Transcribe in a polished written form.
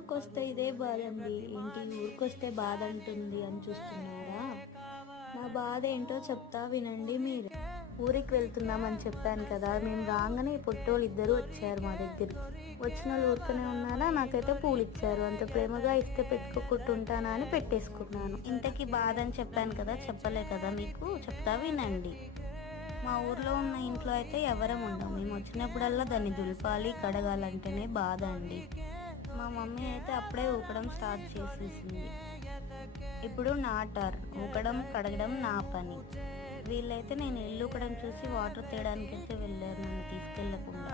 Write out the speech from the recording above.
ఊరికొస్తే ఇదే బాధ అండి. ఏంటి ఊరికొస్తే బాధ అంటుంది అని చూస్తున్నారా? నా బాధ ఏంటో చెప్తా వినండి మీరు. ఊరికి వెళ్తున్నామని చెప్పాను కదా, మేము రాగానే ఈ పొట్టోళ్ళు ఇద్దరు వచ్చారు మా దగ్గరికి. వచ్చిన వాళ్ళు ఊరికనే ఉన్నారా, నాకైతే పూలు ఇచ్చారు. అంత ప్రేమగా ఇస్తే పెట్టుకోకుండా ఉంటానా అని పెట్టేసుకున్నాను. ఇంతకీ బాధ అని చెప్పాను కదా, చెప్పలే కదా మీకు, చెప్తా వినండి. మా ఊర్లో ఉన్న ఇంట్లో అయితే ఎవరం ఉండం. మేము వచ్చినప్పుడల్లా దాన్ని దులపాలి, కడగాలంటేనే బాధ అండి. మా మమ్మీ అయితే అప్పుడే ఊకడం స్టార్ట్ చేసేసింది. ఇప్పుడు నా టర్న్. ఊకడం కడగడం నా పని. వీళ్ళైతే నేను ఇల్లు ఊకడం చూసి వాటర్ తేయడానికి అయితే వెళ్ళారు, నన్ను తీసుకెళ్ళకుండా.